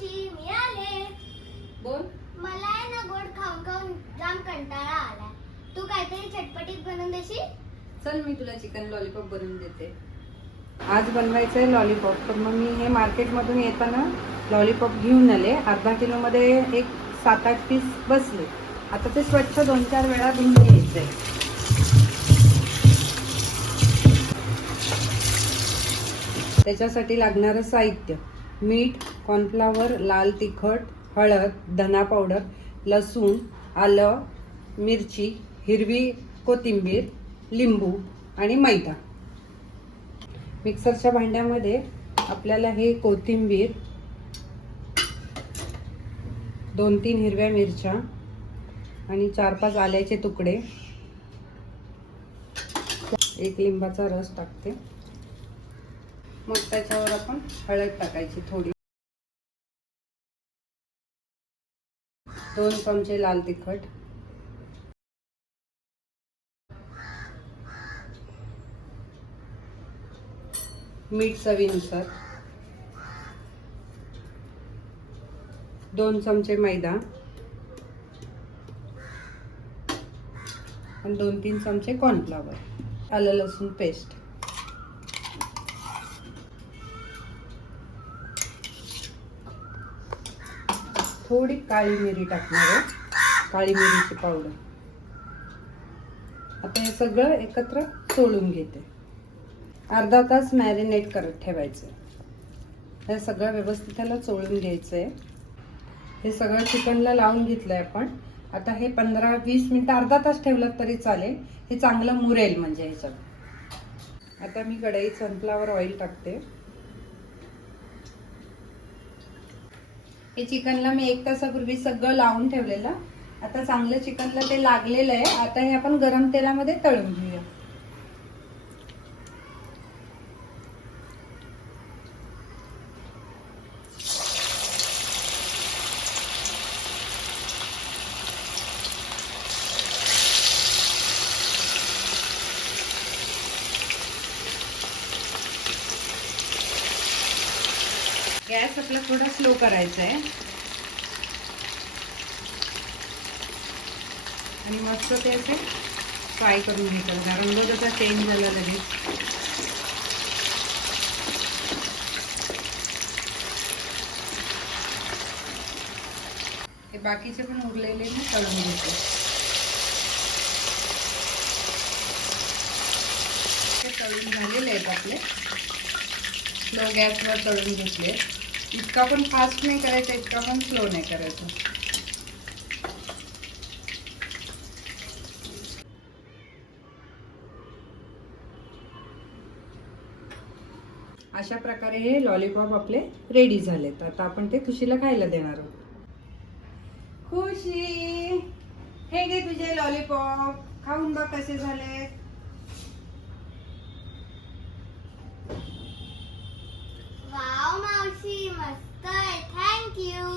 मावशी मी आले. बोल. मला आहे ना गोड खाऊन खाऊन जाम कंटाळा आलाय. तू काहीतरी चटपटीत बनवून देशील? चल मी तुला चिकन लॉलीपॉप बनवून देते. आज बनवायचं आहे लॉलीपॉप. तर मग मी हे मार्केटमधून येताना लॉलीपॉप घेऊन आले. अर्धा किलोमध्ये एक 7-8 पीस बसले. आता ते स्वच्छ 2-4 वेळा धुवून घ्यायचे. त्याच्यासाठी लागणारं साहित्य: मीठ, कॉर्नफ्लॉवर, लाल तिखट, हळद, धना पावडर, लसूण, आलं, मिरची, हिरवी कोथिंबीर, लिंबू आणि मैदा. मिक्सरच्या भांड्यामध्ये आपल्याला हे कोथिंबीर, 2-3 हिरव्या मिरच्या आणि 4-5 आल्याचे तुकडे, 1 लिंबाचा रस टाकते. मग त्याच्यावर आपण हळद टाकायची थोडी, 2 चमचे लाल तिखट, मीठ चवीनुसार, 2 चमचे मैदा आणि 2-3 चमचे कॉर्नफ्लॉवर, आलं लसूण पेस्ट. थोडी काळी मिरी टाकणार आहे, काळी मिरीची पावडर. आता हे सगळं एकत्र चोळून घेते. अर्धा तास मॅरिनेट करत ठेवायचं. हे सगळं व्यवस्थित त्याला चोळून घ्यायचं आहे. हे सगळं चिकनला लावून घेतलंय आपण. आता हे 15-20 मिनिटं, अर्धा तास ठेवलं तरी चालेल. हे चांगलं मुरेल म्हणजे ह्याच्यात. आता मी कढईत सनफ्लॉवर ऑइल टाकते. हे चिकनला मी 1 तासापूर्वी सगळं लावून ठेवलेलं. आता चांगलं चिकनला ते लागलेलं आहे. आता हे आपण गरम तेलामध्ये तळून घेऊया. गॅस आपला थोडा स्लो करायचा आहे आणि मस्त ते असे फ्राय करून घ्यायचं. रंग जसा चेंज झाला लगेच. हे बाकीचे पण उरलेले मी तळून घेते. ते तळून झालेले आहेत आपले. स्लो गॅसवर तळून घेतले. इतका पण फास्ट नाही करायचा, इतका पण स्लो नाही करायचा. अशा प्रकारे हे लॉलीपॉप आपले रेडी झालेत. आता आपण ते खुशीला खायला देणार आहोत. खुशी, हे घे तुझे लॉलीपॉप, खाऊन बघ कसे झाले. वाव मावशी, मस्त आहे. थँक्यू.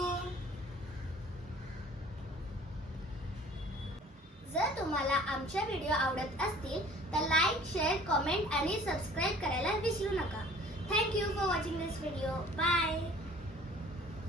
जर तुम्हाला आमच्या व्हिडिओ आवडत असतील तर लाईक, शेअर, कमेंट आणि सबस्क्राईब करायला विसरू नका. Thank you for watching this video. Bye.